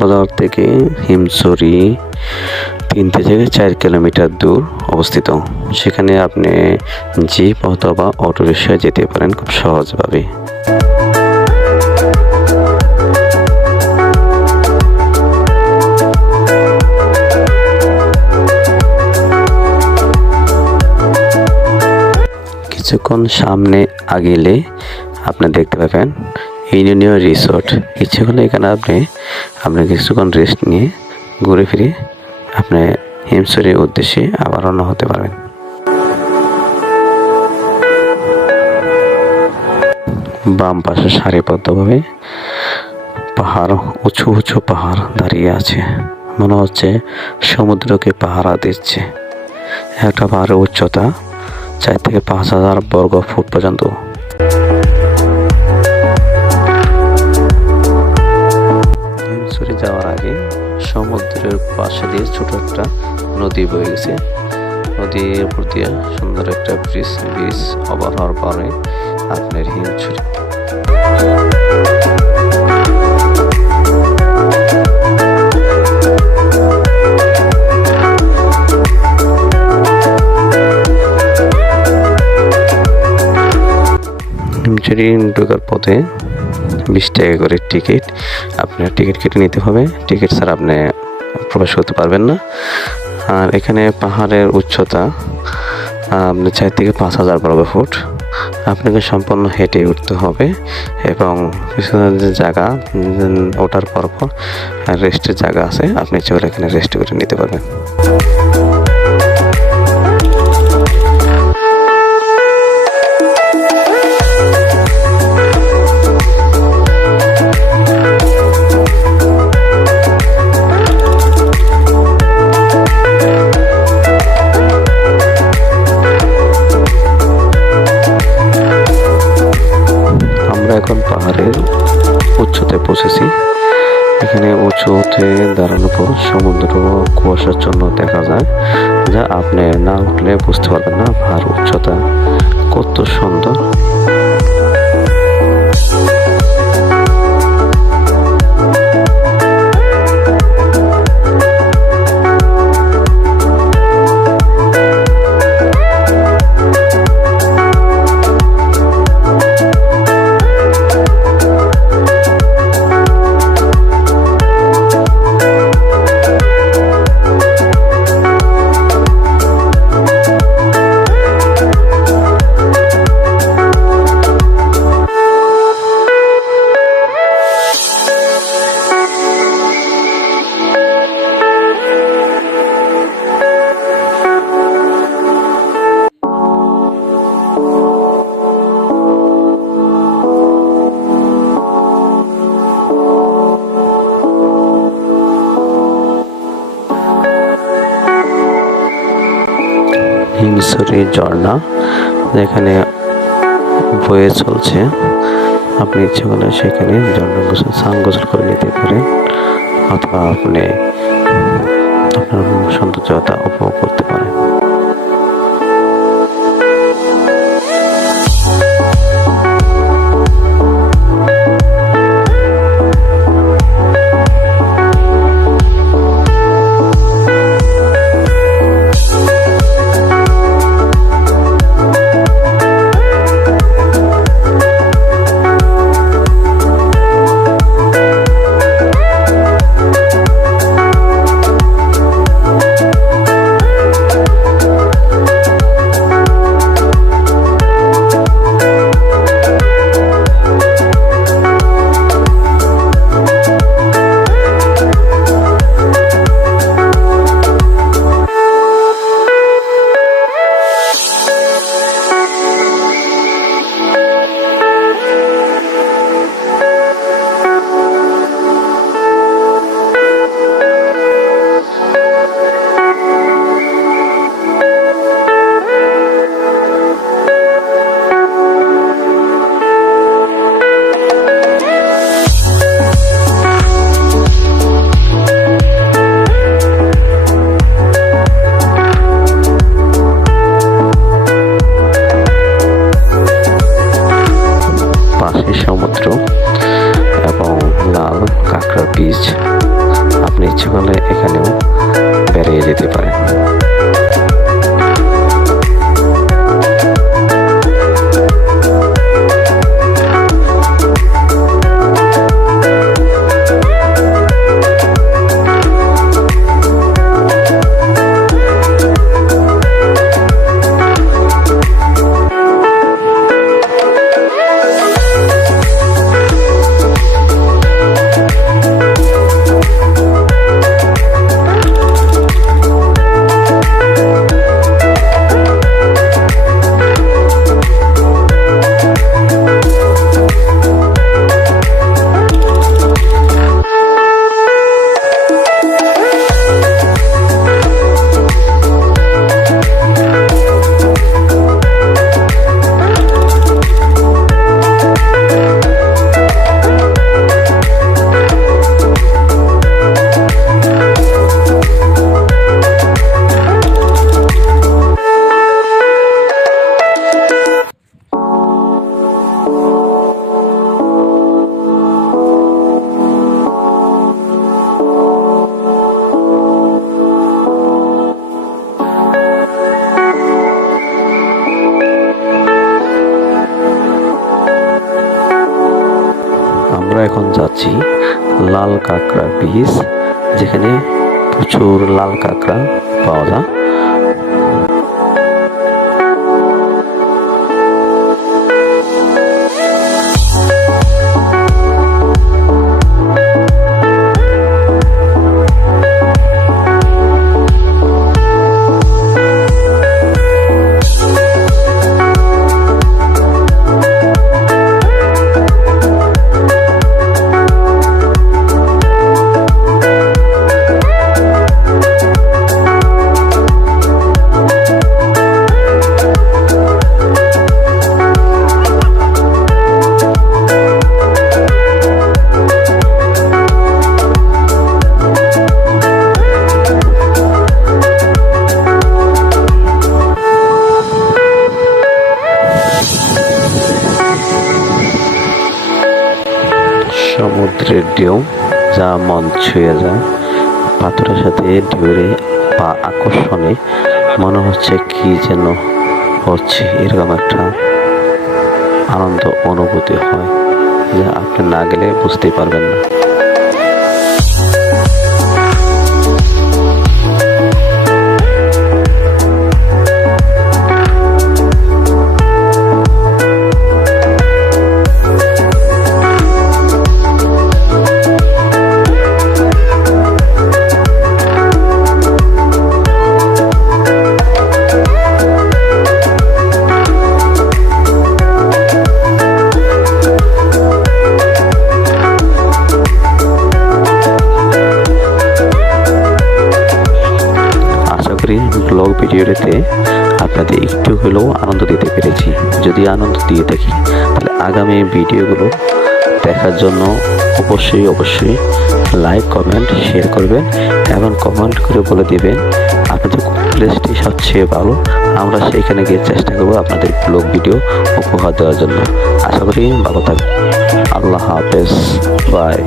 বাজার থেকে হিমছড়ি 3 থেকে 4 কিলোমিটার দূর অবস্থিত। সেখানে আপনি জিপ অথবা অটোরিকশায় যেতে পারেন খুব সহজভাবে। কিছুক্ষণ সামনে আগেলে আপনি দেখতে পাবেন ইউনিয়ন রিসোর্ট। ইচ্ছে হলে এখানে আপনি কিছুক্ষণ রেস্ট নিয়ে ঘুরে ফিরে আপনি হিমছড়ির উদ্দেশ্যে আবার রওনা হতে পারবেন। বাম পাশে সারিবদ্ধভাবে পাহাড়, উঁচু উঁচু পাহাড় দাঁড়িয়ে আছে। মনে হচ্ছে সমুদ্রকে পাহারা দিচ্ছে। একটা পাহাড়ের উচ্চতা 4 থেকে 5,000 বর্গ ফুট পর্যন্ত। হিমছড়ি যাওয়ার আগে সমুদ্রের পাশে দিয়ে ছোট একটা নদী বয়ে গেছে। নদীর উপর দিয়ে সুন্দর একটা ব্রিজ ওভার হওয়ার পরে আপনার হিমছড়ি। হিমছড়ি ঢোকার পথে 20 টাকা করে টিকিট। আপনার টিকিট কেটে নিতে হবে। টিকিট ছাড়া আপনি প্রবেশ করতে পারবেন না। আর এখানে পাহাড়ের উচ্চতা আপনার 4 থেকে 5,000 বর্গ ফুট। আপনাকে সম্পূর্ণ হেঁটে উঠতে হবে এবং যে জায়গা ওঠার পর রেস্টের জায়গা আছে, আপনি চলে এখানে রেস্ট করে নিতে পারবেন। এখন পাহাড়ের উচ্চতায় পৌঁছেছি। এখানে উঁচুতে দাঁড়ানোর পর সমুদ্র কুয়াশাচ্ছন্ন দেখা যায়, যা আপনি না উঠলে বুঝতে পারবেন না পাহাড় উচ্চতা কত সুন্দর। হিমছড়ি ঝর্ণা যেখানে বয়ে চলছে। আপনি ইচ্ছে করলে সেখানে ঝর্ণা স্নান গোসল করে নিতে পারেন, অথবা আপনি আপনার সৌন্দর্যতা উপভোগ করতে পারেন। এখানেও বেরিয়ে যেতে পারেন। আমরা এখন যাচ্ছি লাল কাঁকড়া বীচ, যেখানে প্রচুর লাল কাঁকড়া পাওয়া যায়। সমুদ্রের ঢেউ যা মন ছুঁয়ে যায়, পাথরের সাথে ঢেউরে বা আকর্ষণে মনে হচ্ছে কি যেন হচ্ছে, এরকম একটা আনন্দ অনুভূতি হয় যা আপনি না গেলে বুঝতেই পারবেন না। ব্লগ ভিডিওতে আপনাদের একটু হলেও আনন্দ দিতে পেরেছি। যদি আনন্দ দিয়ে থাকি তাহলে আগামী ভিডিওগুলো দেখার জন্য অবশ্যই লাইক, কমেন্ট, শেয়ার করবেন এবং কমেন্ট করে বলে দেবেন আপনাদের কোন প্লেসটি সবচেয়ে ভালো। আমরা সেইখানে গিয়ে চেষ্টা করবো আপনাদের ব্লগ ভিডিও উপহার দেওয়ার জন্য। আশা করি ভালো থাকবেন। আল্লাহ হাফেজ, বাই।